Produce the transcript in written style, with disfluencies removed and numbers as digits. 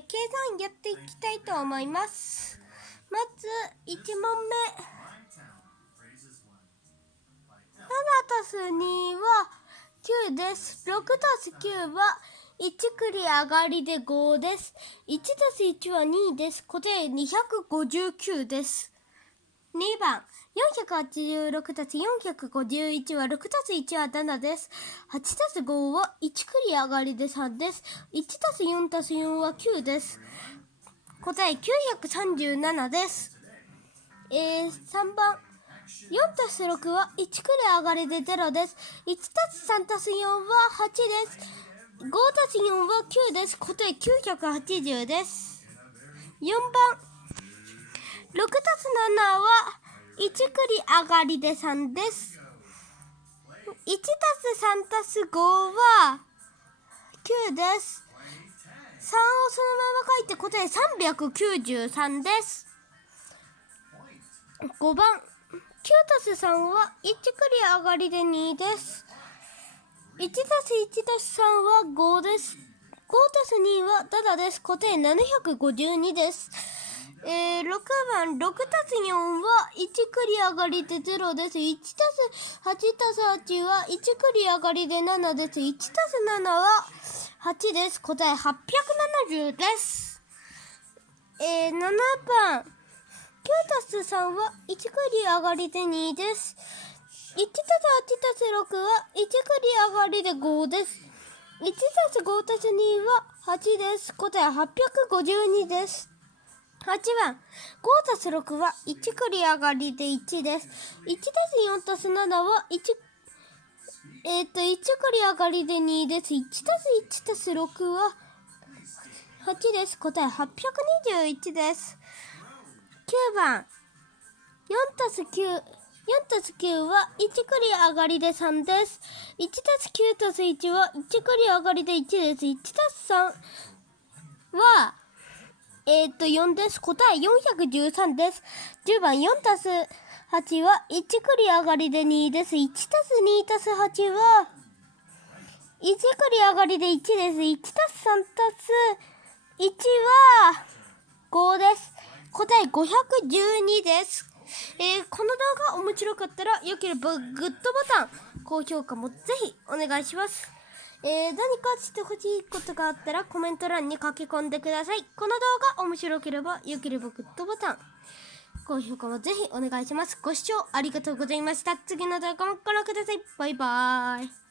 計算やっていきたいと思います。まず1問目。7たす2は9です。6たす9は1繰り上がりで5です。1たす1は2です。答え259です。2番、486たす451は6たす1は7です。8たす5は1繰り上がりで3です。1たす4たす4は9です。答え937です。3番、4たす6は1繰り上がりで0です。1たす3たす4は8です。5たす4は9です。答え980です。4番、6たす7は1繰り上がりで3です。1たす3たす5は9です。3をそのまま書いて答え393です。5番、9たす3は1繰り上がりで2です。1たす1たす3は5です。5たす2は7です。答え752です。6番、6たす4は1繰り上がりで0です。1たす8たす8は1繰り上がりで7です。1たす7は8です。答え870です。7番、9たす3は1繰り上がりで2です。1たす8たす6は1繰り上がりで5です。1たす5たす2は8です。答え852です。8番、5たす6は1繰り上がりで1です。1たす4たす7は1繰り上がりで2です。1たす1たす6は8です。答え821です。9番、4たす9は1繰り上がりで3です。1たす9たす1は1繰り上がりで1です。1たす3は4です。答え413です。10番、4たす8は1繰り上がりで2です。1たす2たす8は1繰り上がりで1です。1たす3たす1は5です。答え512です。この動画面白かったら良ければグッドボタン、高評価もぜひお願いします。何かしてほしいことがあったらコメント欄に書き込んでください。この動画面白ければ良ければグッドボタン、高評価もぜひお願いします。ご視聴ありがとうございました。次の動画もご覧ください。バイバーイ。